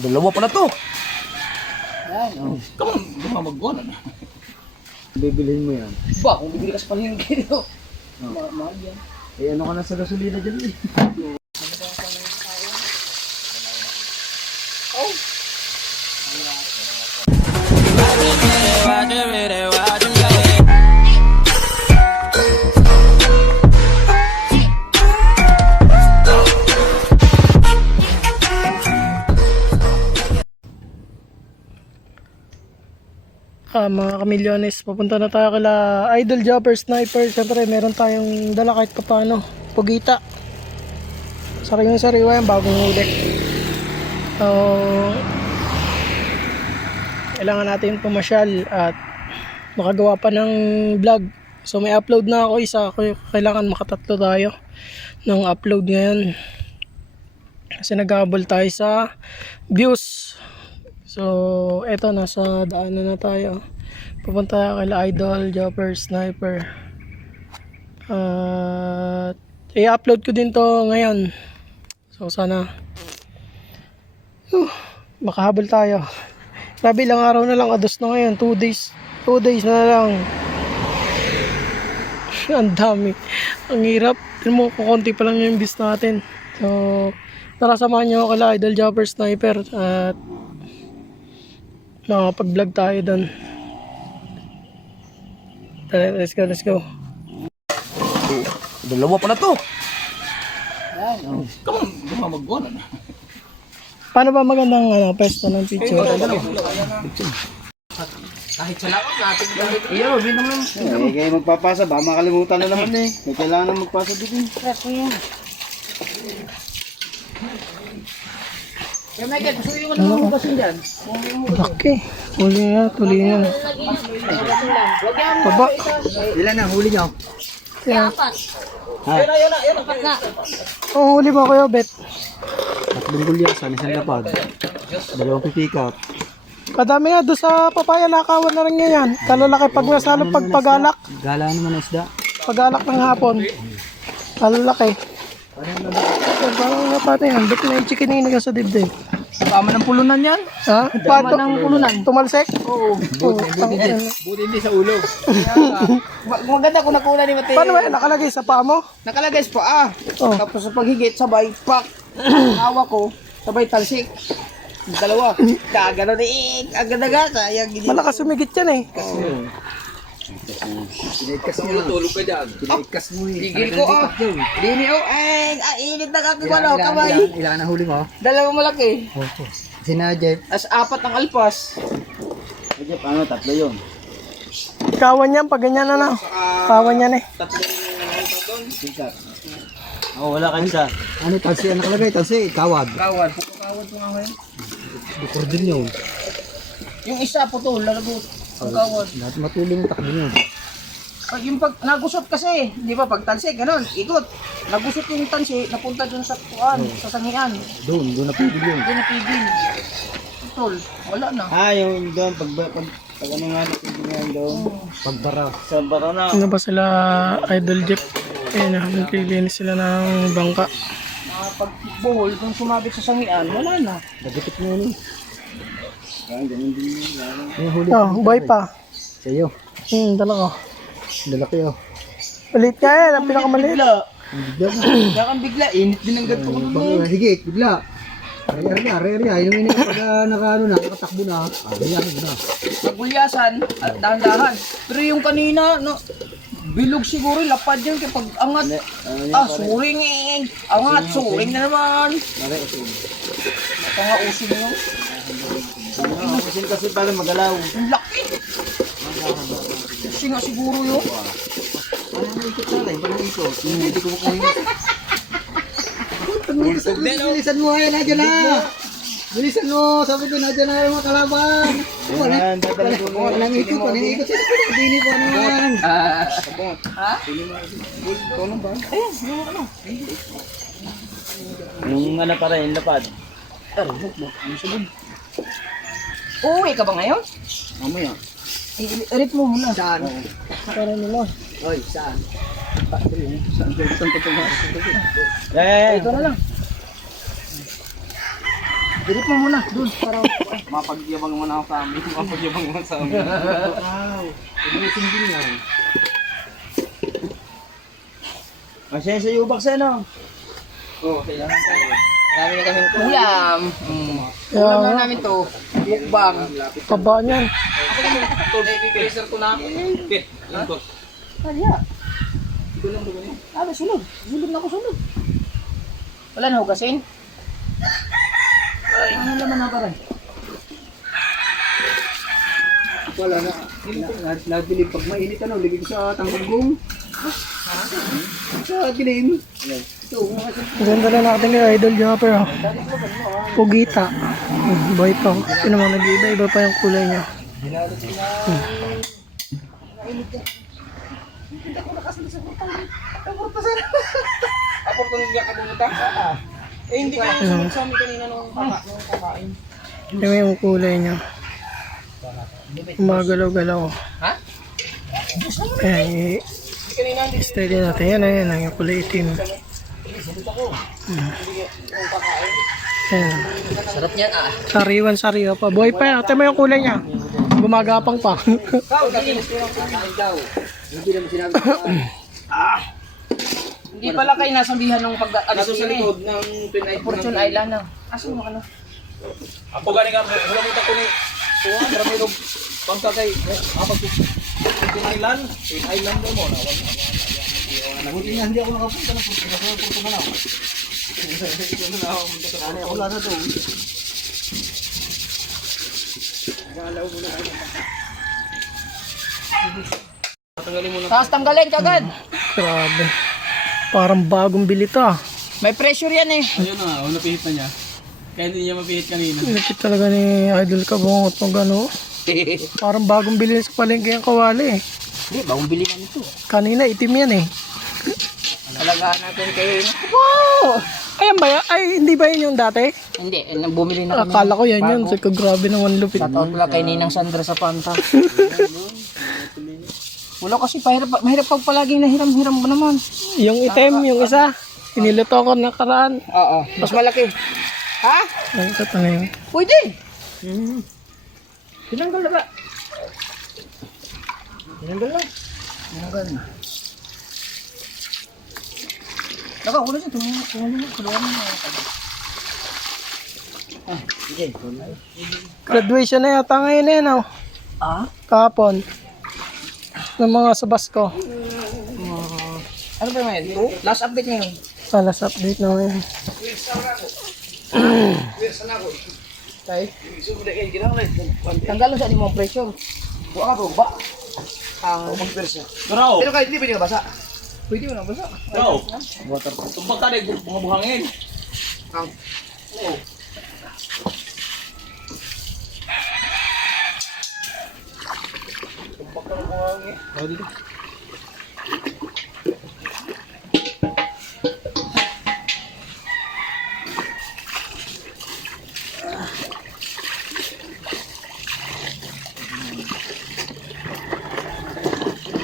Dalawa pa na to. Yan, oh. Come on, mag-bola na. Bibilhin mo yan. Ba, kung bibili ka sa palengke dito. Mahal yan. Eh ano ka na sa gasolina dyan eh. Mga kamilyones, papunta na tayo kala Idol Jumper Sniper. Siyempre meron tayong dala kahit paano, pugita. Sariwang-sariwa yan, bagong huli. So kailangan natin pumasyal at makagawa pa ng vlog. So may upload na ako isa, kailangan makatatlo tayo ng upload ngayon kasi nag-aabol tayo sa views. So eto, nasa daanan na tayo, pupunta kay Idol Jumper Sniper at i-upload ko din to ngayon. So sana makahabol tayo. Grabe, ilang araw na lang, ados na ngayon, 2 days na lang. Ang dami, ang hirap. Tignan mo, kukunti pa lang yung bis natin. So tara, samahan nyo ako kay Idol Jumper Sniper at makapag-vlog tayo doon. Tara, let's go. Dalawa pa na to. Yan, oh. Come on, mag-bola na. Paano ba magandang pwesto ng picture? Kahit sa lakad natin. Iyo, binang lang. Eh, kayo magpapasa, baka makalimutan na naman eh. May kailangan na magpasa din. Kaya Michael, gusto ko naman magpasin dyan. Okay, huli nga, tuloy nga. Baba. Ilan na, huli nyo? Yeah. Ayun na. Oh, huli mo kayo, Bet. Tatlong gulyasan, isang lapad. Dalawang pipikat. Kadami nga, doon sa papaya, lakawan na rin nga yan. Kalalaki pag nasalo pagpagalak. Gala naman ang isda. Pagalak ng hapon. Kalalaki. Parang nga pati yan, ba't na yung chikinini ka sa dibdib? Tama ng pulunan yan. Ha? Pato ng pulunan. Tumalsek? Oo. Buti hindi sa ulo. Maganda kung nakuna ni Mateo. Paano ba yan? Nakalagay sa paa mo? Nakalagay sa paa. Oh. Tapos sa paghigit, sabay, pak. Hawa ko, sabay talsik. Dalawa. Kagano eh. Agad-agad. Sayang. Malakas sumigit yan eh. Pinigkas mo. Tulog ka dyan. Pinigkas mo eh. Tigil ko Dini init na kakawalo, kamay. Ilan na huli mo? Dalawang malaki. Sina Jeff. As 4 ang alpas. Jeff, ano? Tatlo yun. Kawan yan, pag ganyan na na. Kawan yan eh. Tatlong doon. Pikat. Oh, wala kayo sa. Ano, tansi? Ano nakalagay? Tansi, kawad. Kawad. Kawad po nga ngayon. Bukor din yun. Yung isa po to, lalagot. Ang kawad. Lahat matulong yung takbo yun. Yung pag nagusot kasi, di ba, pag tansi, ganun, ikot. Nagusot yung tansi, napunta dun sa kuan, sa sangian. Doon napigil yun. Doon napigil. Tol, wala na. Yung doon, pag ano nga napigil nga doon. Pagbara. Sa bara na. Ano ba sila, Idol Jeep? Ayun na, naglilinis sila ng bangka. Pag buhol, kung sumabit sa sangian, wala na. Nagipit mo yun. Ganun din yung huli. Oh, buhay pa. Sa iyo. Dala ko. Lalaki oh. Ulit ka yan, ang pinakamaliit. Bigla na. Kaya kang bigla, init din ang gato ko mo. Higit, bigla. Rere. Yung ini pag nakatakbo na. Ganyan mo na. Pagulyasan, dahan-dahan. Pero yung kanina, no, bilog siguro, lapad yun kaya pag angat. Suring eh. Angat, suring na naman. Napangausin nyo. Kasi para magalaw. Ang laki. Kasi nga siguro yun. Ano ang ikot sa akin? Parang ikot. Hindi ko makuha. Bilisan mo ay, nadyan na. Bilisan mo. Sabi ko, nadyan na yung mga kalaban. Walang ikot. Walang ikot. Sino ko na? Dini po naman. Ha? Nung ano pa rin, lapad. Uuwi ka ba ngayon? Mamaya. I-rip mo muna. Saan? Para nila. Oy, saan? Saan to? Ito na lang. Dirit mo muna, dun, para Mapagyabang naman ako sa amin. Mapagyabang naman sa amin. Wow. Ubusin din lang. Masaya sa ubak sa ano? Oo, kailangan tayo. Dami na kaming ulam. Kaya Ulam nga, na namin to. Mukbang. taba niyan. Ako naman, ito, i-freezer ko na. Pit, yung to. Kaya. Ito lang ba yun? Ah, sunod. Sunod na ako sunod. Wala na hugasin? Ano naman na parang? Wala na. Nagdilim. Pag mainit ano, ligid ko sa tanggunggong. Sa dilim. Ito, Maganda rin natin ni Idol Jumper. Oh. Pugita. Boy pa. Ito naman nag-iba-iba pa yung kulay niya. Ako kung hindi ka bumuta. Eh, hindi ka nasunod sa amin kanina nung kakain. Ito yung kulay niya. Umagalaw-galaw. Ha? Ayan, Kanina, hindi i-steady natin. Yan, yung kulay itim. Ayan. Sarap niyan ah. Sariwan-sariwa pa. Buhay pa yan. Ito mo yung kulay niya. Gumagapang pa. Ikaw, dali. hindi naman sinabi ko. Hindi pala kayo nasabihan nung pag ano nasa sa likod ng Fortune Island na. Aso mo ano? Ako gani ka, wala mo tako ni. Kuha, marami nung pangkakay. Apa po? Island? Island mo na. Buti nga hindi ako nakapunta na punta na ako. Ano ako lang na to. Tanggalin mo na. Tapos tanggalin kagad. Grabe. Parang bagong bili to ah. May pressure yan eh. Ayun na, napihit na niya. Kaya hindi niya mapihit kanina. Nakit talaga ni Idol Kabungot ng gano. Parang bagong bili sa palengke yung kawali eh. Hindi, bagong bili namin ito. Kanina itim yan eh. Alagaan natin kayo. Wow! Ayan ba yan? Ay, hindi ba yun yung dati? Hindi, bumili na kami. Akala ko yan yun. Sa grabe naman lupit. Shoutout pala kay Ninang Sandra sa Panta. Wala kasi mahirap pag palaging nahiram-hiram ko naman. Yung item, yung isa. Iniluto ko nakaraan. Oo, mas malaki. Ha? Ay, ito na yun. Pwede. Tinanggal na ba? Tinanggal na. Tinanggal na. Naka, wala siya. Tumuha na. Sige. Graduation na yata ngayon eh, no? Ah? Kahapon. Ng mga sabas ko. Ano ba yun? Last update ngayon. Last update na ngayon. Tay. Tanggal sa mo pressure. Buka ka ba? Ang Bro! Pero kahit hindi pwede basa. pwede mo na basa. Bro! Tumpag ka rin, mga buhangin. Ang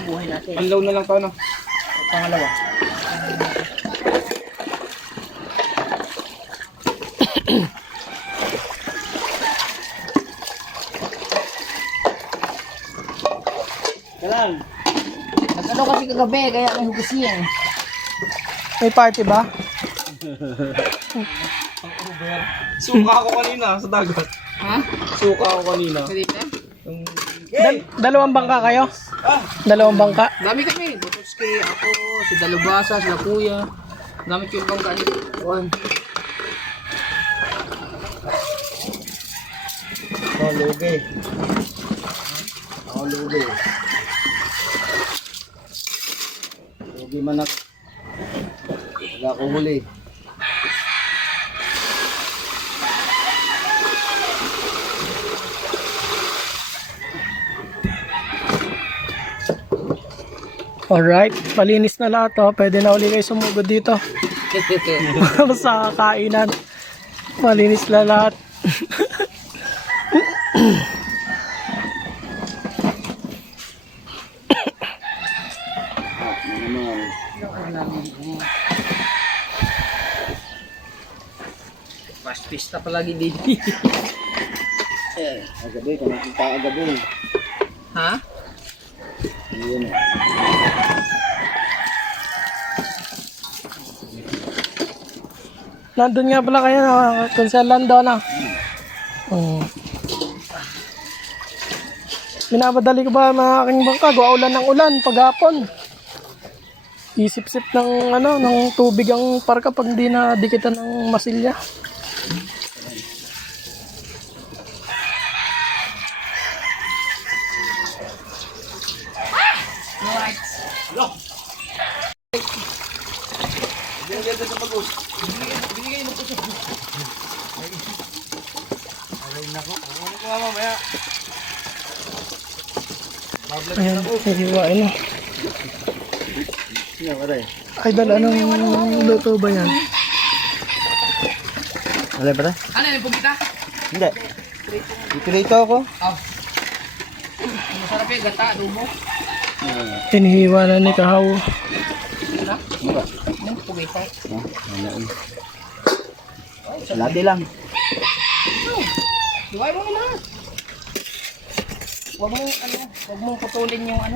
buhay natin. Panlaw na lang to, no? Pangalawa. Kalang. Nag-ano kasi kagabi, kaya may hugasin. May party ba? Suka ako kanina sa dagat. Ha? Suka ako kanina. Dito? Dalawang bangka kayo? Dalawang bangka? Dami kami. Butowski, ako, si Dalubasa, sila Kuya. Dami ko yung bangka dito. One. Oh, lugi. Oh, lugi. Lugi manak. Wala ko huli. Alright, malinis na lahat oh. Pwede na uli kayo sumugod dito. Para sa kainan. Malinis na lahat. Basta. Pista palagi din. Agabi, kung nakita agabi. Ha? Ayun. Nandun nga pala kayo na kung sa Lando na. Oh. Minamadali ko ba mga aking bangka? Gawa ulan ng ulan paghapon. Isip-sip ng ano ng tubig ang parka pag hindi na dikitan ng masilya. Ayan, hihiwain na. Sino ba tayo? Idol, anong luto ba yan? Alay ba tayo? Ano yung pumita? Hindi. Ipilito ako. Oh. Masarap yung gata, adobo. Hinihiwa na ni Kahaw. Ano? Ano? Yung pumita. Lati lang. Iway mo na. Huwag mong putulin yung ano.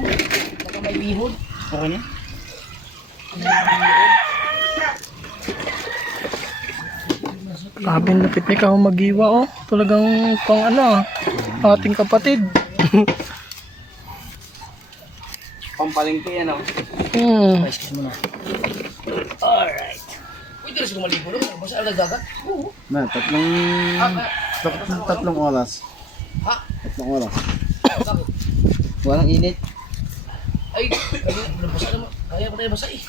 Baka may bihod. Okay niya? Grabe lapit ni Kahaw maghiwa oh. Talagang pang ano ating kapatid. Pampalingki yan oh. Hmm. Alright. Pwede rin siya maligo lang. Basta alag dagat. Oo. Na, tatlong oras. Ha? Tatlong oras. Bakit? Walang init. Ay, nabasa naman. Kaya pa tayo basa eh.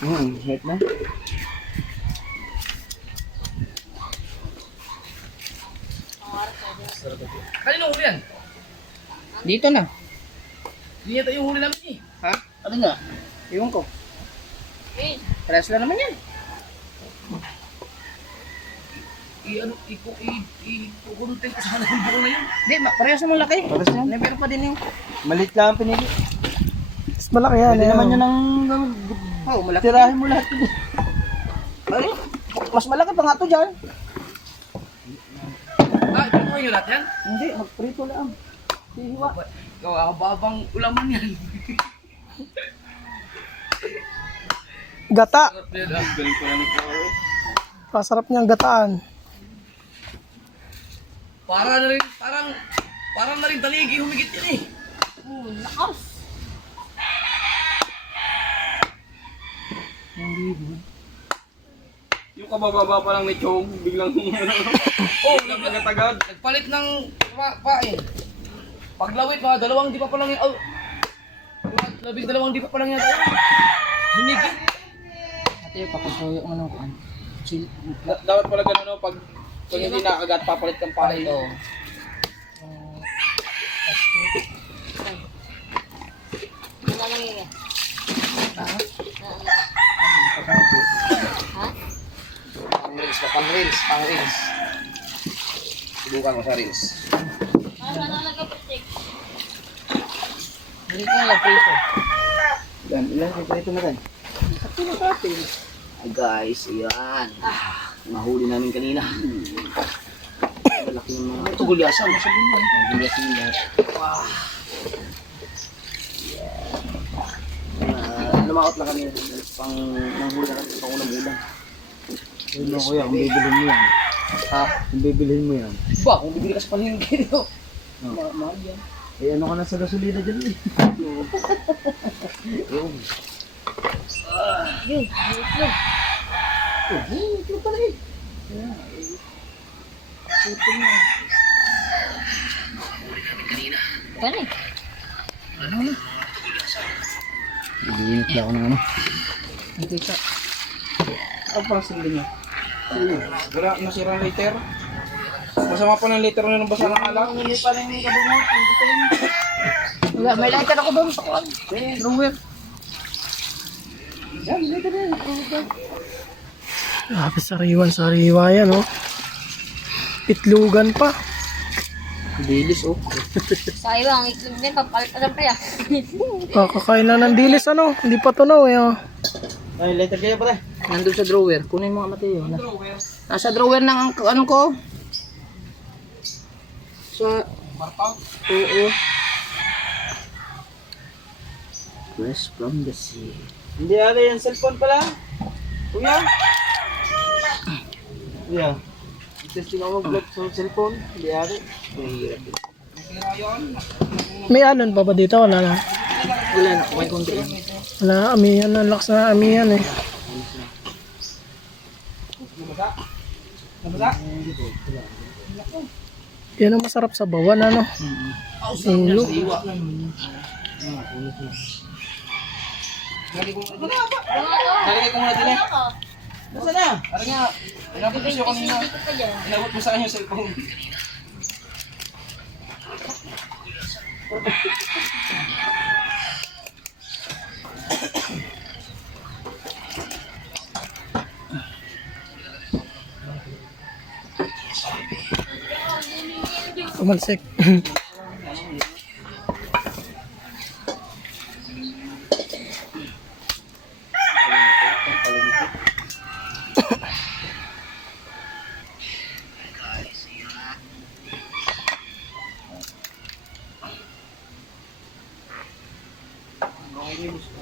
Wait na. Kanino huli yan? Dito na. Hindi yata yung huli namin eh. Ha? Ano nga? Iwan ko. Pares lang naman yan. I-content ko sana yung buko na yun. Hindi, parehas naman laki. Parehas yan. Meron pa din yung... Malit lang ang pinili. Mas malaki yan. Pwede eh. naman yun ang... Oh, malaki. Tirahin mo lahat. Ano? Mas malaki pa nga to dyan. Ah, ito mo yung lahat yan? Hindi, magprito lang. Hihiwa. Babang ulaman yan. Gata. Galing ko lang ito. Pasarap niyang gataan. Parang na rin taligi humigit yan eh. Lakas. Yung kabababa pa lang ni Chong, biglang nagkatagad. Nagpalit ng pain. Paglawit mga dalawang di pa pa lang yan. Oh. Labing dalawang di pa pa lang yan. Hinigit. Ate, pakusuyo ang ano ko. Dapat pala ganun, no? Pag hindi nakagat, papalit kang pahay. Ito. Pang reels. Subukan mo sa reels. Hindi ka lang prito. Ilan yung prito na tayo? Ay guys, ayan. Nahuli namin kanina. Malaki yung mga... Ito gulyasan. Gulyasan yung lahat. Lumakot lang kami. Pang nanghuli na kami. Pang ulam-ulam. Ayun mo kuya, kung bibilhin mo yan. Ha? Kung bibilhin mo yan. Ba, kung bibili ka sa palengke nito. Oh. Mahal yan. Eh ano ka na sa gasolina dyan eh. Yun. Ito pala eh. Pare. Iinit na ako ng ano. Dito ka. Ang pasil din niya. Wala, nasira ang liter. Masama pa ng liter na ng basa ng alak. Hindi pa rin yung kabungot. Wala, may lighter ako doon sa kuwan. Drawer. Yan, lighter na. Grabe sariwa yan oh. Itlugan pa. Bilis oh. Sayang, ang itlog din, papalit na lang pa yan. Kakakain na ng dilis ano. Hindi pa tunaw eh oh. Ay, letter kayo pala. Nandun sa drawer. Kunin mo nga Mateo. Nasa drawer ng ano ko. Sa... Oo. Fresh from the sea. Hindi ano yung cellphone pala? Kuya? Kuya? Testing ako mag-vlog sa cellphone. Hindi ano? Mahirap yun. May alon pa ba dito? Wala na. Wala na. May konti. Wala, amihan na. Lakas na amihan eh. Yan ang masarap sa bawan, ano? Ulo. Nalagay ko muna din eh. Nasaan na? Ano nga? Inabot ko siya kanina. Inabot mo sa akin yung cellphone. Kumalsik.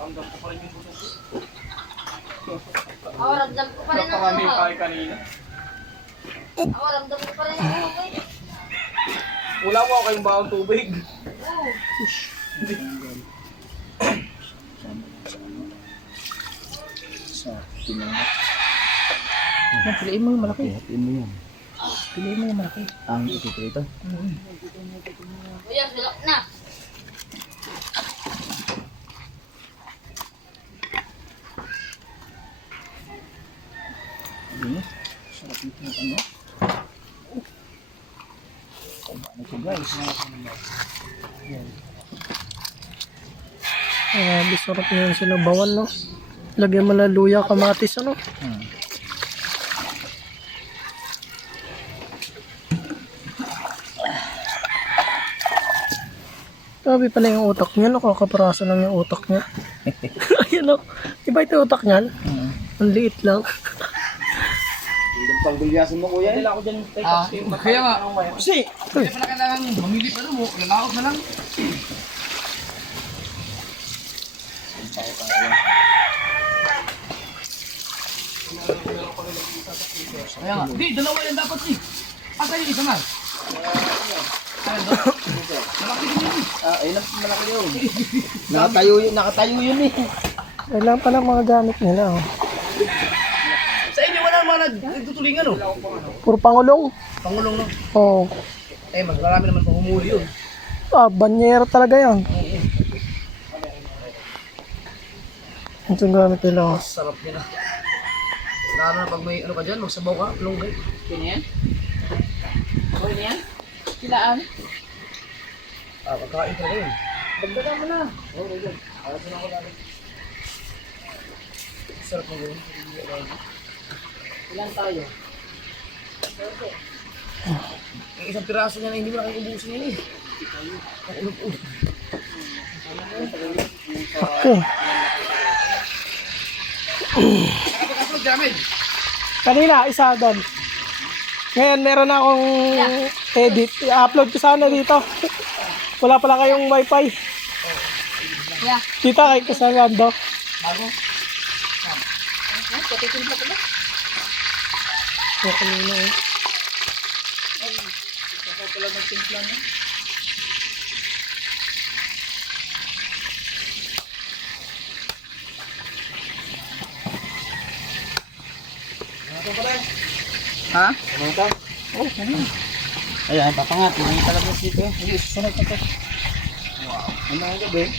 Ramdam ko pa rin ang Kami ano. tayo kanina. Ramdam ko pa rin ang ano. Wala mo ako kayong baong tubig. Piliin mo yung malaki. Piliin mo yan. Piliin mo yung malaki. Ang ititrito. Kuya, sulok na. Bisarap na yung sinabawan, no? Lagyan mo na luya, kamatis, ano? Grabe pala yung utak niya, no? Kakaparaso lang yung utak niya. Ayun, no? Iba ito yung utak niyan? Ang liit lang. Yung panggulyasan mo kuya. Kaya nga. Kasi, kaya pala kailangan mamili pa mo. Lalaot na lang. Kaya nga. Hindi, dalawa yan dapat eh. Asa yung isa man? Ayan doon. Malaki din yun eh. Ayun ang malaki yun. Nakatayo yun eh. Kailangan pa ng mga gamit nila, oh. Sa inyo wala naman nagtutulingan oh. Puro pangulong. Pangulong no. Oo. Eh, marami naman pang humuli yun. Banyera talaga yan. Ito yung gamit nila, oh. Sarap nila. Lalo na pag may ano ka dyan, magsabaw ka, lunggay. Ganyan? Ganyan? Kilaan? Pagkain ka rin. Dagdagan mo na. Oo, ganyan. Alas na ako dali. Sarap mo ganyan. Ilan tayo? Yung isang piraso niya na hindi mo na kayo ubusin yan eh. Okay. Kanina, isa doon. Ngayon, meron na akong edit. I-upload ko sana dito. Wala pala kayong wifi. Yeah. Dito kay Kasagando. Kanina eh. Ha? Ano ito? Oh, kanina. Ayan, papangat. Hindi talaga dito. Hindi, susunod na to. Ano ang gabi?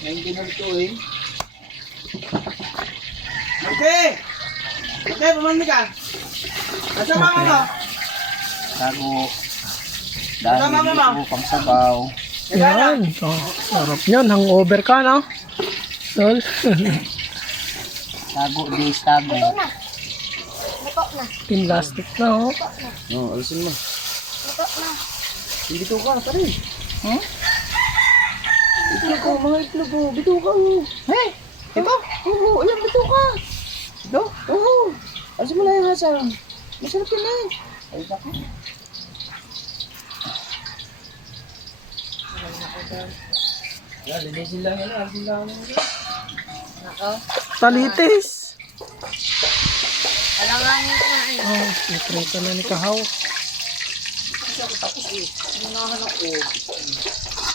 19 na ito eh. Okay! Okay, pumandi ka. Nasa mama mo? Tago. Dahil dito pang sabaw. Yan. Oh, sarap yan. Hangover ka, no? Tol. Tago, dis, tago. Luto na. Team plastic na, oh. Oo, alisin mo. Luto na. Bito ka, tari. Hmm? Itlog ko, mga itlog ko. Bito ka. Hey! Ito? Oo, ayan, bito ka. Ito? Oo. Alisin mo na yung nasa. Masarap yun eh. Ay, ako. Linisin lang yan. Alisin lang. Nako. Talitis. Alangangin ko na yun. Oh, itrito na ni Kahaw. Tapos eh, hinahanap ko.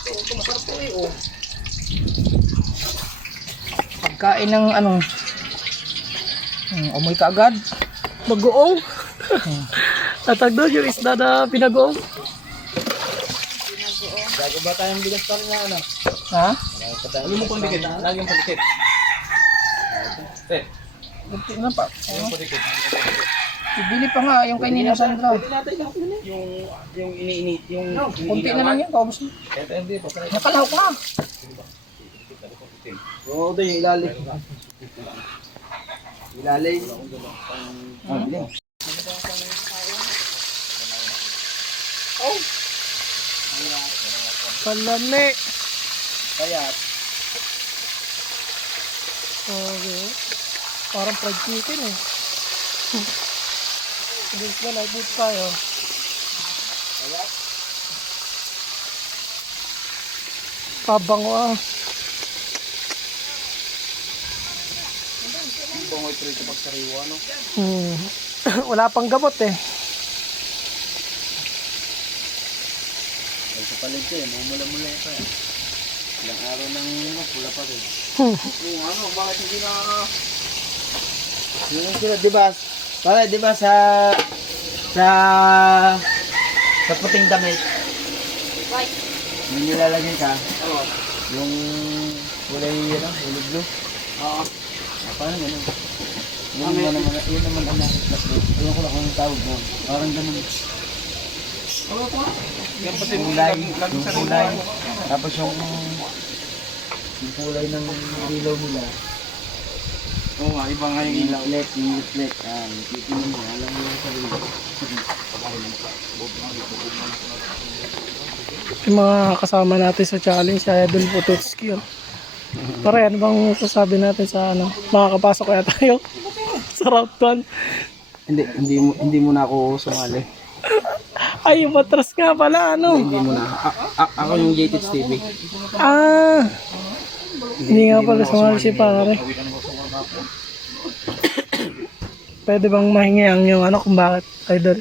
Ito, masarap to eh, oh. Pagkain ng ano, amoy ka agad. Bagoong. Tatag doon yung isda na pinagoong. Bago ba tayong bigas pa rin na ano? Ha? Ano mo pang dikit? Lagi yung pandikit. Buti na pa. Yung pandikit. Ibili pa nga yung kay Nina Sandra. Yung iniinit, yung Kunti na lang yan, paubos na. Ito hindi. Pasanay. Nakalahok na. Oo, ito yung ilalim. Ilalim. Bilis. Palami. Kaya, Okay. Parang fried chicken eh. Guys na, light tayo. Pabango ah. bangoy prito pag sariwa, no? Wala pang gamot eh. Ay, sa palito eh, mumula-mula pa eh. Ilang araw nang pula pa rin. Yung ano, bakit hindi na... Yung sila, di ba? Pare, di ba sa puting damit, Right. yung nilalagay ka, yung kulay, ano, kulay blue. Oo. Paano ganun? Yun naman ang nakikita ko. Ewan ko lang kung anong tawag mo. Parang ganun. Yan pati Kulay, yung kulay. Tapos yung kulay ng ilaw nila. Oo nga, iba nga yung ilaw. Yung leaflet. Titingnan mo, alam mo yung sarili. Yung mga kasama natin sa challenge, si Idol Pototski. Oh. Pare, ano bang sasabi natin sa ano? Makakapasok kaya tayo sa route 1? Hindi mo na ako sumali. Ay, yung matras nga pala, ano? Hindi mo na. Ako yung JTH TV. Ah! Hindi nga pala sumali si pare. Pwede bang mahingi ang yung ano kung bakit, Idol?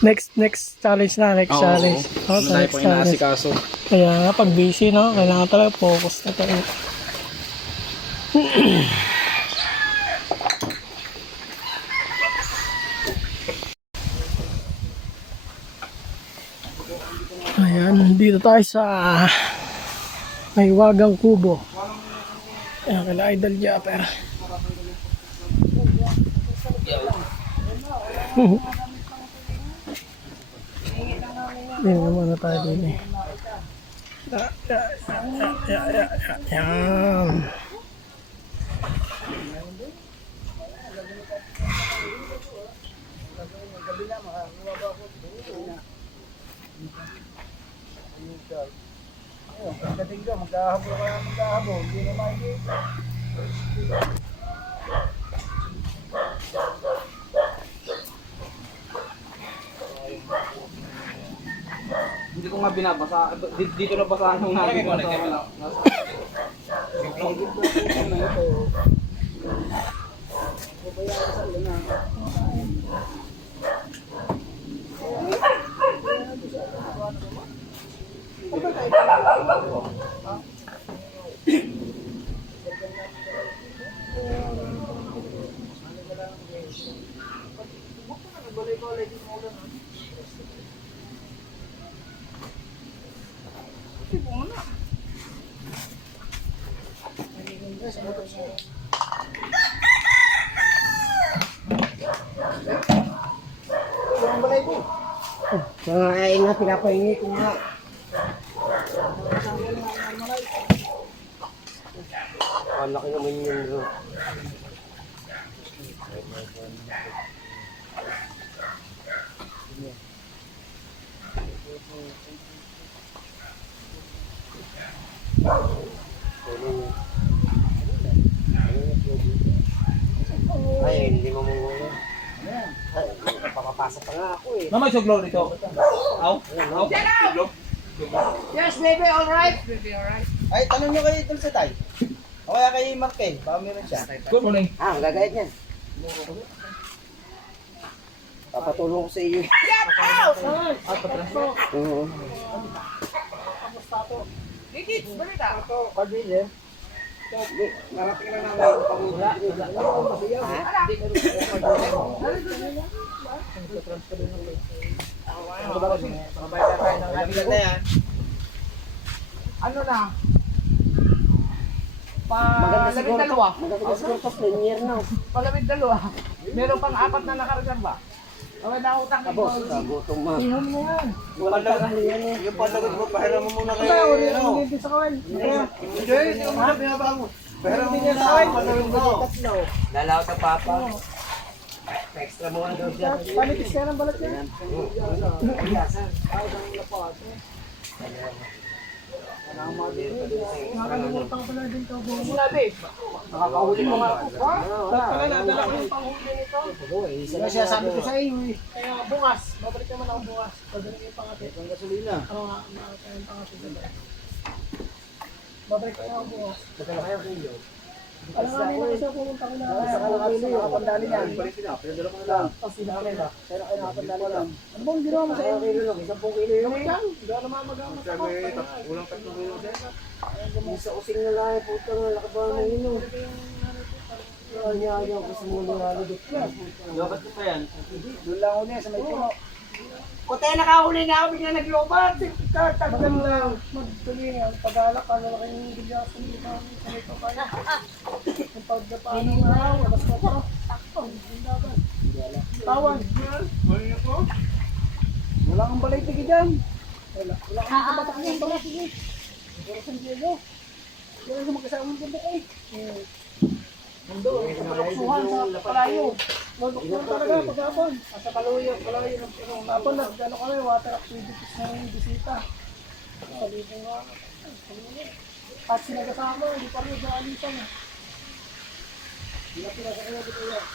Next challenge na, challenge. Oh, sa next challenge. Kaya nga, pag busy, no? Kailangan talaga focus na tayo. Ayan, dito tayo sa Maywagang Kubo. Ayan, kala Idol Japper. Hindi naman na tayo din eh. Yan. Pagdating ka, magkahabol. Hindi na makikita. Hindi ko nga binabasa. Dito na basahan ng natin. Ay, nga, pinapahingi ko nga. Ang laki naman yun. Ay, hindi mo muna. Ay, papapasa pa nga ako eh. Mamay suglog dito. Aw? Aw? Suglog? Yes, baby, alright. Baby, alright. Ay, tanong nyo kay Dulce Tay. O kaya kay Marque, baka meron siya. Good morning. Ah, gagayat niyan. Papatulong ko sa iyo. Oo. Dikit, balita. Pag-ile. Narating lang namin pag-ula. Ano na? Palawid dalawa. Maganda siguro pa premier na. Palawid dalawa. Meron pang 4 na nakareserba. Okay na utang ni Boss, gutom ma. Iham mo yan. Yung palagot mo, pahiram mo muna kay ano. Hindi sa kawal. Hindi, hindi ko muna binabago. Pahiram mo muna kay palagot mo. Lalaw sa papa. Extra mo ang daw siya. Panitis ka ng balat yan. Nakakalimutan ko pala din ito. Sinabi. Nakakahuli mo nga ako. Kaya nadala ko yung panghuli nito. Siya sabi ko sa iyo eh. Kaya bukas, babalik naman ako bukas. Pagdating yung pangatid. Ang gasolina. Ano nga, makakita yung pangatid. Babalik ko ako bukas. Magkano kayo kilo? Alam nga nila kasi pumunta ko na. Nakapandali yan. Tapos sinakay ba? Pero kayo nakapandali lang. Ano bang ginawa mo sa iyo? Kilo, 10 kilo yun eh. Yan, gano'n mamagamas ako. Ulang 3 kilo din. Sa using na lang, puto na lakabaw na yun. Ayaw ko sa muna nga dito. Lobat ko pa yan. Doon lang ako niya sa may puno. Puti, nakahuli na ako. Bigla naglobat. Maganda lang. Magtuloy nga. Pag-alak ka, lalaki yung bilyasan dito. Sa ito kaya. Yung pagdapaan ng araw, alas 4. Takto, yung dapat. Tawan. Wala kang balay tigi dyan. Wala kang kabatak niyan. Bala, sige. Siguro San Diego. Siguro sa magkasamang bundok eh. Mundo, kapaluksuhan sa Palayo. Luluksuhan talaga pag-apon. Sa Kaluyo, ng Apon na, gano'n kami, water activities na yung bisita. Palibong nga. At sinagasama, hindi pa rin naalitan. Hindi na pinasakaya dito yan.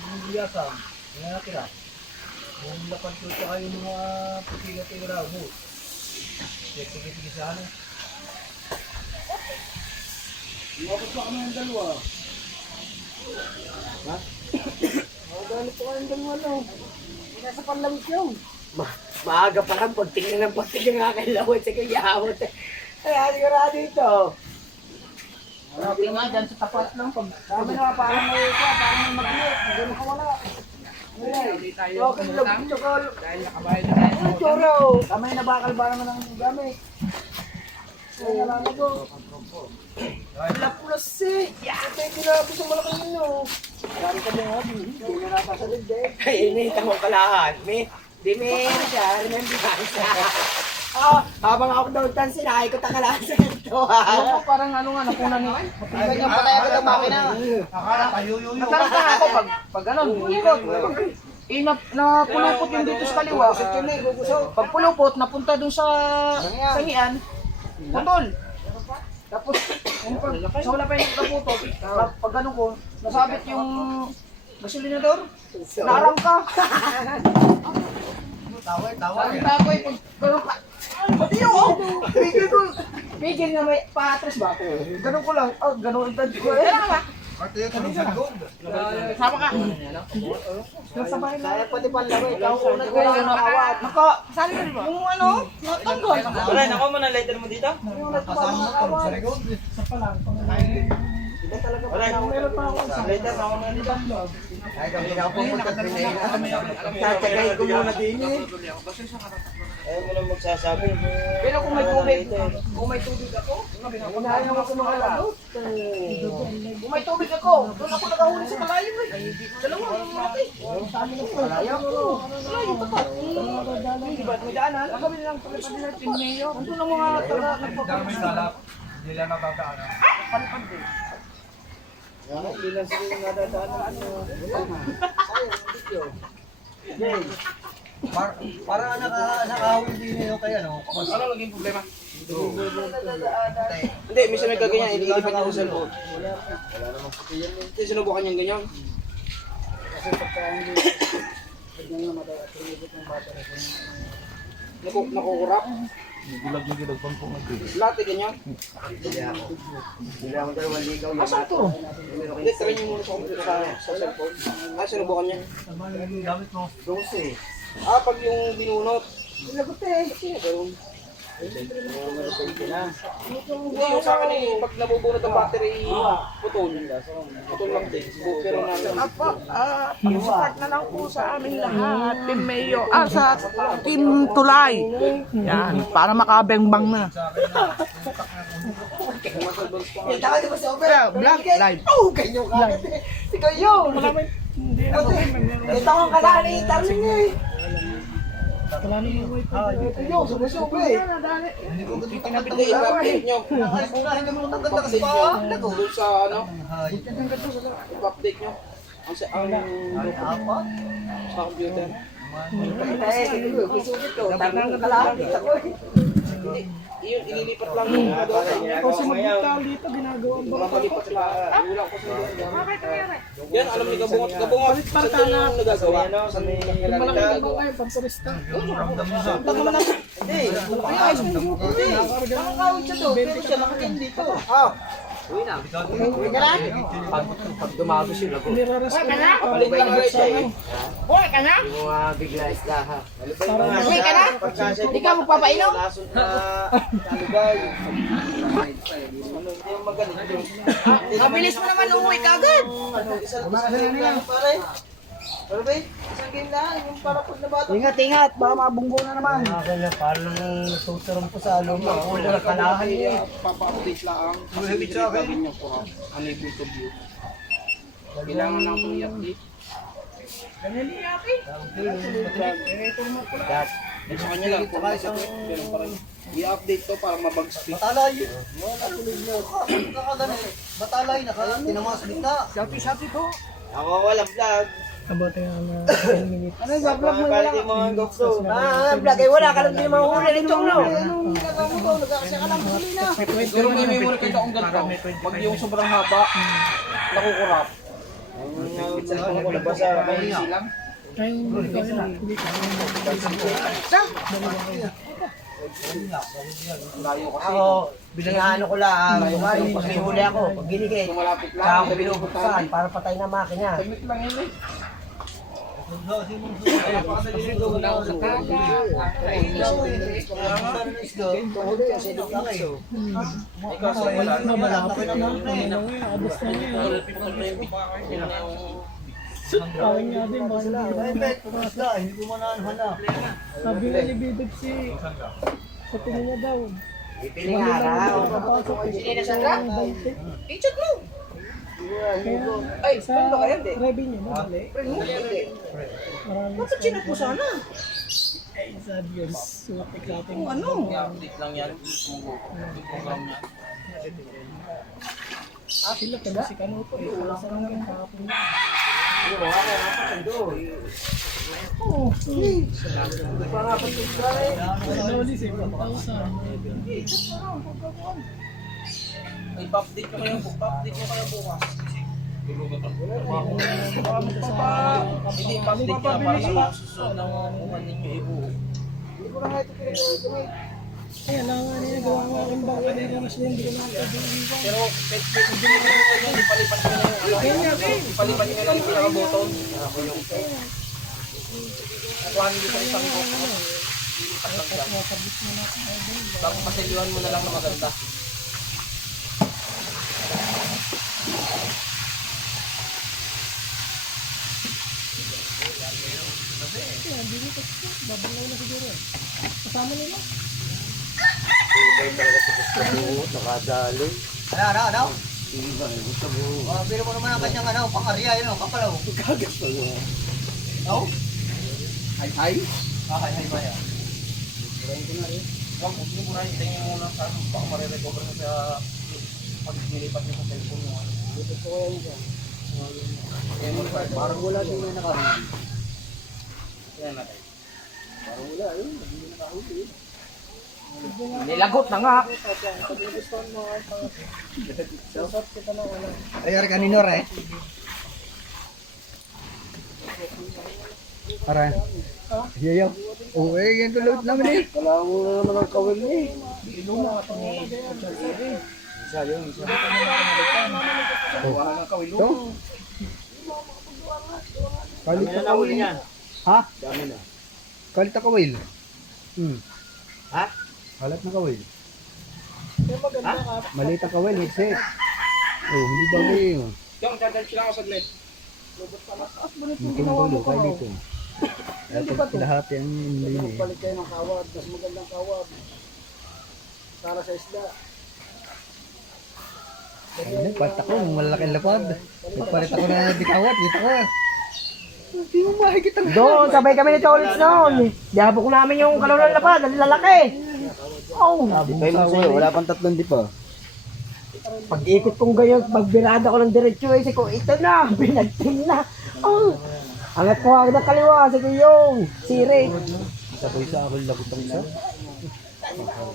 Yung biyasam, yung natira. Yung lapad ko sa kayo mga putiga-tiga mo. Sige-sige sa ano. Iwapot pa kami ng dalawa. Ha? Magalit po kayong dalawa no. Nasa panlamit yun. Maaga pa lang, pagtingin ng pagtingin nga kay Lawit sa kayawot. Kaya sigurado ito. Grabe nga dyan sa tapat lang. Pag kami na parang may mag-iit. Ganun ka wala. Hindi tayo kumutang. Dahil nakabayad na tayo. Ang tsura oh. Kamay na bakal ba naman ang gamit. Kaya lang ako. Wala plus eh. Ito yung ginabi sa malaking yun no. Marami ka din nga. Hindi na nakasalig din. Ay, inita mo kalahan. Di may siya. Remember siya. Habang ako daw tan sinahay ko takalahan sa ito. Ako parang ano nga, napunan ni. Matibay nga patay agad ang makina. Akala kayo yun. Nataranta ako pag ganun, ikot. Napulupot yung dito sa kaliwa. Pag pulupot, napunta dun sa sangian. Putol. Tapos, sa wala pa yung naputot, pag ganun ko, nasabit yung gasolinador. Naarangka. Tawag. Sabi na ako pag ganun ka. Ay, pati yun oh! Pigil ko. Pigil na may patres ba? Ganun ko lang. Oh, ganun ang tadyo ko. ba? Sama ka. Nasabay na. Kaya pati panlaway. Ikaw una ko Wala lang na nakawat. Naka, sali ka ba? Yung ano, natanggal. Wala, nakuha mo na lighter mo dito? Yung nakawat. Isa pa lang. Wala, Meron pa ako isa. lighter nakuha mo na dito. Ay, kami na ako pumunta rin tatagay ko muna din eh. Ayaw mo lang magsasabi. Pero kung may tubig ako, Unahin mo kumakalat. kung may tubig ako, doon ako nakahuli sa malayo eh. Dalawa, ang malaki. Ayaw ko. Malayo pa pa. Hindi ba may daanan? Ang kami nilang pagkakas din mayo. Andun ang mga taga nagpapalipad. Hindi lang natataan. Palipad din. Hindi lang sila yung nadadaan. Sayang, para nakahawin din yun kaya no? Ano naging problema? Hindi, minsan may kaganyan, ililipin ako sa loob. Wala namang puti yan. Kasi sinubukan yung ganyan. Kasi pagka hindi, pag nga namatay at tumigit ng bata rin. Nakukurap. Gilag pang po natin. Lati ganyan. Hindi ako dalawang ligaw na Asan to? Hindi, try nyo muna sa computer sa cellphone. Sinubukan niya. gamit mo. 12. Pag yung dinunot. Sinagot eh. Sino ba yun? Hindi, yung sa akin eh, pag nabubunot ang battery, putol. Putol lang din. Pero natin. Pag-support na lang po sa aming lahat, Team Mayo, sa Team Tulay. Yan, para makabengbang na. Vlog live. Oh, ganyan ka. Ikaw yun. Ito ang kalanitan niya eh. Yo, sumusubi. Hindi, i-update nyo. I-update nyo. Doon sa ano. I-update nyo. Sa computer. Hindi, yun, ililipat lang yung ano. Kasi mag-vital dito, ginagawa ba? Mapalipat sila. Wala ko sa yan, alam ni Gabungot. Gabungot, sa ito yung nagagawa. Malaki na ba kayo, pagturista? Hindi. Ayos mo yung grupo eh. Nakakawin siya to. Pero siya nakakain dito. Uwi na. Uwi ka na? Pag dumago siya, lago. Niraras ko na. Papalit lang ulit siya eh. Uy, ka na? Yung mga bigla isda ha. Uy, ka na? Hindi ka magpapainom? Talugay. Ano, hindi yung magaling doon. Mabilis mo naman umuwi ka agad. Isang game lang pare. Ano ba? Isang game lang. Yung para pag nabato. Ingat, baka mabunggo na naman. Kaya parang tuturong po sa luma. Ulo na kalahan niya. Papa-update lang. Kasi hindi gagawin nyo po ha. Unable to view. Kailangan lang itong i-update. Sa kanya lang. Kung sa pero parang i-update to para mabag-speed. Batalay. Wala tuloy na. Batalay na ka. Tinamas kita. Shopee po. Ako walang vlog. Kabuti nga na 10 minutes. Ano, vlog mo Para lang. yung mga gokso. Vlog ay wala ka lang din mahuhuli nito, no? Anong ginagawa mo to? Nag-aksya ka lang huli na. Pero may muna kita kung ganito. Pag yung sobrang haba, nakukurap. Cellphone ko nabasa. May silang. Ay, hindi ka. Layo kasi. Ako, binangaano ko lang. Pag may huli ako, pag ginigit. Kung malapit lang. Saka ako binubuksan para patay na makina. Submit lang yun eh. Malapit na. Abos na niya. Kawin nga din, baka Hindi ko manahan na. sabi nga ni Bidog si sa tingin niya daw. Ipiling araw. Kapasok Hindi na Sandra? I-chat mo. Ay, sa revenue mo, mali. Hindi. Marami Bakit sinat mo sana? sa views. Sumatik natin. Ano? I-update lang yan. Yung program niya. Sila taga si Kanuto. Wala sa lang yung kahapon. Loli, 7,000. I-update nyo kayo. I-update nyo kayo bukas. Hindi, i-update nyo para sa mga susunod ng mga ninyo ibuo. Kaya lang nga nila gawa nga ang bago na yung mas hindi ko nakakabili. Pero, hindi nyo lang ipalipat nyo na yung ipalipat nyo lang yung pinaka-button. Kuhanin nyo sa isang button. Ilipat lang dyan. Tapos paselyuhan mo na lang na maganda. Babalaw na siguro. Kasama nila. Nakadali. Ano? Pero mo naman ang kanyang pang-arya yun, kapalaw. Kagat pa yun. Oh? Hi-hi. Hay ba yan? Huwag mo muna hintayin nyo muna sa baka marirecover mo sa pag nilipat nyo sa cellphone mo. Dito ko yan dyan. Parang Wala din na nakahuli. yan natin. Parang wala yun. Hindi na nakahuli. Nilagot na nga. Ayar kanino re? Para. Yayaw. Oo, yan tulad namin eh. Kala mo na naman ang kawil eh. Isa yun, isa. Ito? Kalit na kawil. Ha? Kalit na kawil. Ha? Kalit na kawil. Maliit ang kawil, headset. Oh, hindi bagay yun. Yung, dadalhin lang ako saglit. Yung tumutulo, kaya dito. Kaya pag lahati ang hindi eh. Palit kayo ng kawad, mas magandang kawad. Para sa isda. Ayun, palit ako, nung malaki ang lapad. Nagpalit ako na di kawat, dito ko. Hindi mo makikita na. Doon, sabay kami ni Tolits noon. Dihabok namin yung kalunang lapad, ang lalaki. Oh, Sabi mo sa'yo, wala pang 3 di pa. pag-ikot kong ganyan, pagbirada ko ng diretso, eh, ko, ito na, binagting na. Oh, angat ko ako ng kaliwa, sige yung, sirit. Sabay sa akin lagot ang isa.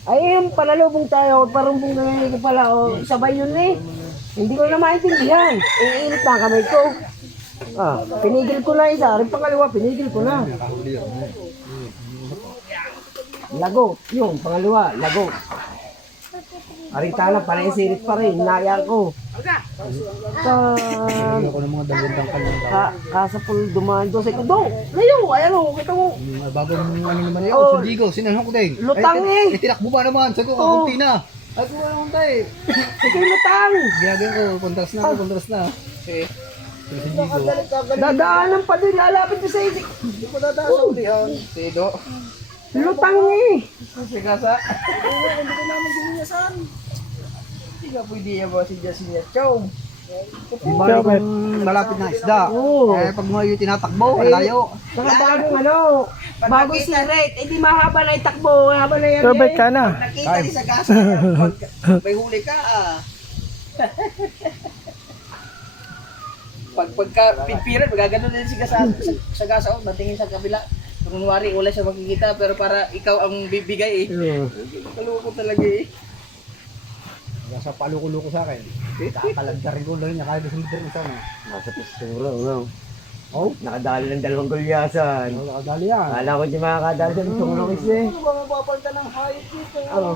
Ayun, panalubong tayo, parumbong na ko pala, oh, sabay yun eh. Hindi ko na maintindihan, iinit na ang kamay ko. Ah, pinigil ko na isa, rin pangalawa, pinigil ko na. Lago, yung pangalawa, lago. Arita na, pala yung sirit pa rin, hinayaan ko. Hindi ako ng mga dagandang kalong Kasapul dumaan doon sa ito. Do, layo, ayan o, kita mo. bagong ano naman yun. Oh. Sundigo, sinanong ko din. Lutang eh. Tinakbo ba naman? Sabi ko, Oh. kakunti na. At wala naman tayo. Sige, lutang. Ginagawin ko, kontras na. Sundigo. Dadaanan pa din, lalapit ko sa isip. Hindi ko dadaan sa ulihan. Tido. Lutang eh. Sigasa. Hindi ko naman diniyasan. Hindi ka pwede yan ba si Jasin at Chong. Di ba kung malapit na isda? Oo. Eh, pag mga yung tinatakbo, ang layo. Saka bagong ano, bagong siret, hindi mahaba na itakbo, mahaba na yan. Robert ka na. Nakita ni sa gasa. May huli ka ah. Pagka pipiran, magagano din si gasa sa gasa. Matingin sa kabila. Kunwari, wala siya makikita pero para ikaw ang bibigay eh. Kaloko talaga eh. Sa paluko-luko sa akin. Kakalagdarin ko lang niya kahit sa lider isa na. Nasa pistura, no? Oh, nakadali ng 2 gulyasan. Nakadali yan. Kala ko di makakadali sa pisong lukis eh. Ano ba mapapalitan ng hayop dito? Ano?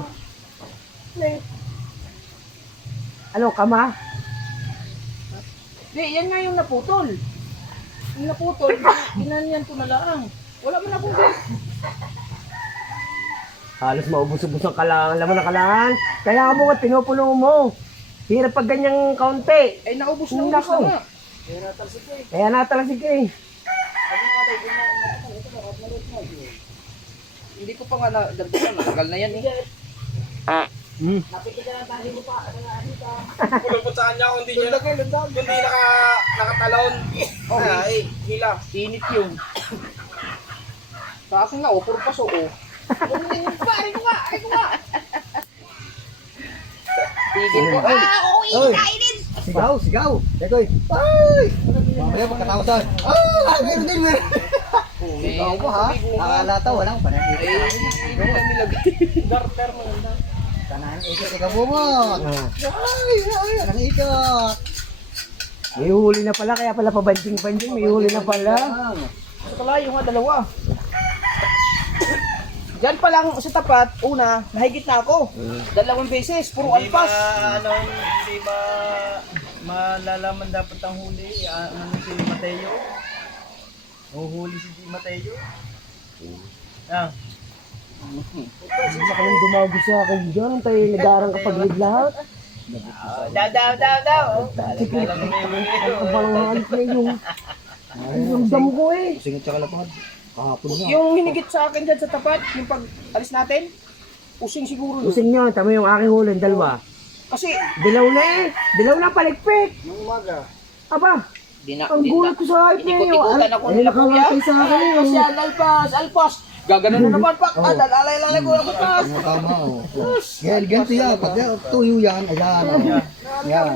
Ano, kama? Di, yan nga yung naputol. Yung naputol, inanyan ko na lang. Wala man akong Halos maubos-ubos ang laman ng kalangan. Kaya mo nga, pinupuno mo. Hirap pag ganyang kaunti. ay naubos Nako. na ubos na. Kaya natalasig eh. Hindi ko pa nga nadagdagan, matagal na yan eh. Puluputahan niya kung hindi nakatalon. Ay, hila. Init yun. Sa akin nga, puro paso oh. Pare ko nga, Tigil ko. Oy! Sigaw, sigaw! Dekoy! Ay! Mamaya pagkatapos sa... Ah! Meron din, meron! Sigaw mo ha? Nakalata, walang pananit. Hindi lang nilagay. Garter mo lang. Kanan ikot, ikaw bumot! Ay! Ay! Anong ikot! May huli na pala, kaya pala pabanjing-banjing, may huli na pala. Sa kalayo nga, dalawa. Diyan pa lang sa tapat, una, nahigit na ako. 2 beses, puro alpas. Hindi ba malalaman dapat ang huli? Ano si Mateo? Uhuli si Mateo? Ah. Baka nang dumago sa akin dyan, tayo nag-aarang kapag lahat. Daw. Ang kabalangan ko yung dam ko eh. Singit sa kalapad. Kahapon nga. Yung hinigit sa akin dyan sa tapat, yung pag alis natin, using siguro yun. Using nyo, tama yung aking huli, 2. Kasi, Dilaw na eh. Dilaw na paligpit. Nung umaga. Aba, ang di gulat ko sa hype na yun. Inikot-ikutan ako nila kuya. Nakangapay sa akin eh. Alpas yan, alpas. Gagano na naman pak. Lalay ko ako pas. Ang tama oh. Yan, ganito yan. Pag tuyo yan, ayan. Yan.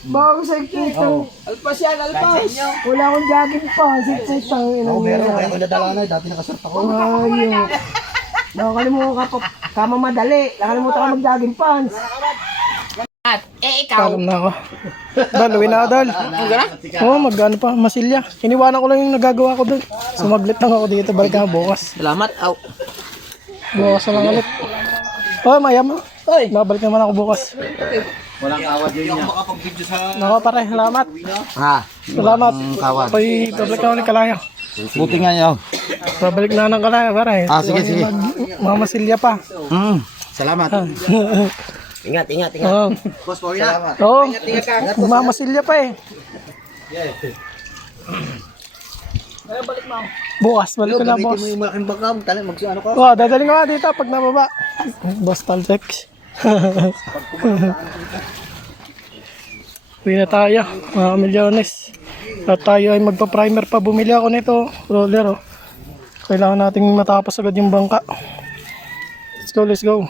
Bago sa kita. Alpas yan, alpas. Wala akong jogging pa. Sit-sit ang Ako inang meron, kaya ko nadala na. Dati nakasart ako. Ayun. Nakakalimutan ka pa. Kama madali. Nakalimutan ka mag-jogging pants. At, Palam na ako. Dal, uwi na ako, Dal. Oo, mag-ano pa, Masilya. Iniwanan ko lang yung nagagawa ko doon. Sumaglit lang ako dito, balik ako bukas. Salamat. Aw. Bukas na lang ulit. Oh, maya mo. Babalik naman ako bukas. Walang kawad yun niya. Nako pare, salamat. Ha? Salamat. Kawad. Ako'y babalik na ulit Kalaya. Buti nga niyo. Babalik na ng Kalaya, pare. Sige, sige. Mamasilya pa. Salamat. Ingat. Oo. Boss, salamat. Oo. Mamasilya pa eh. Bukas, balik ko na, boss. Yung malaking bangkam, tali, ano ko? Oh, dadaling ko nga dito pag nababa. Boss Taltex. Uwi na tayo, mga milyones. At tayo ay magpa-primer pa. Bumili ako nito, roller. Oh. Kailangan nating matapos agad yung bangka. Let's go, let's go.